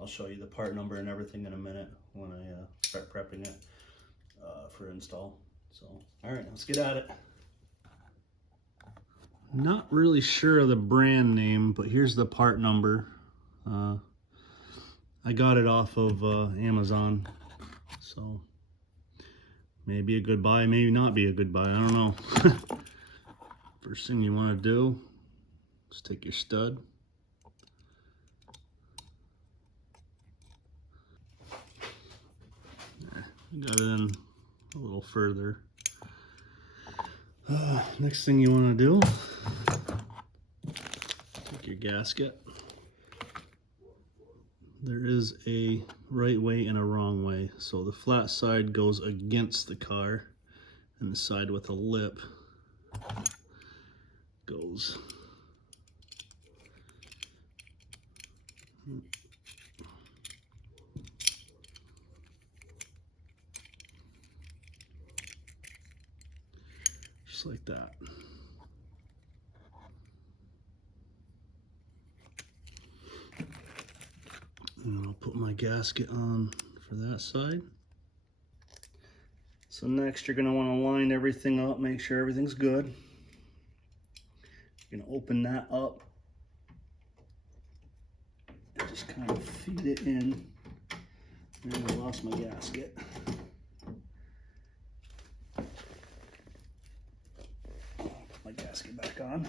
I'll show you the part number and everything in a minute when I start prepping it for install. So, all right, let's get at it. Not really sure of the brand name, but here's the part number. I got it off of Amazon, so maybe a good buy, maybe not be a good buy, I don't know. First thing you want to do is take your stud. Got it in a little further. Next thing you want to do, take your gasket. There is a right way and a wrong way. So the flat side goes against the car, and the side with a lip goes just like that. And I'll put my gasket on for that side. So next you're going to want to line everything up, make sure everything's good. You're going to open that up and just kind of feed it in. And I lost my gasket. Put my gasket back on.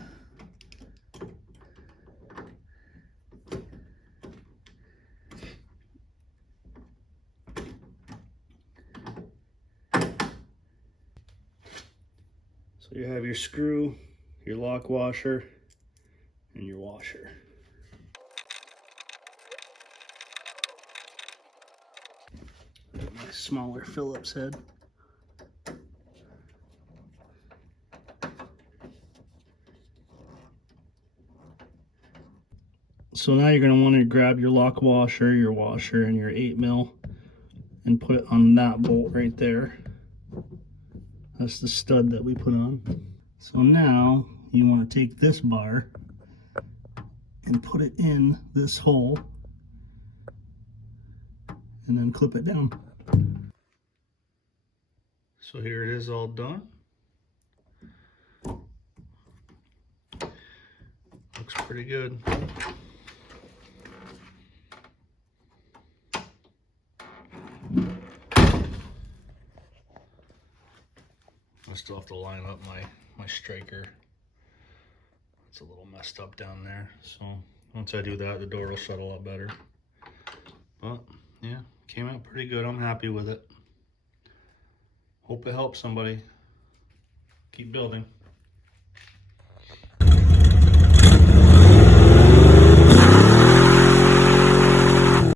So you have your screw, your lock washer, and your washer. My smaller Phillips head. So now you're going to want to grab your lock washer, your washer, and your 8mm and put it on that bolt right there. That's the stud that we put on. So now you want to take this bar and put it in this hole and then clip it down. So here it is all done. Looks pretty good. I still have to line up my striker. It's a little messed up down there. So once I do that, the door will shut a lot better. But yeah, came out pretty good. I'm happy with it. Hope it helps somebody. Keep building.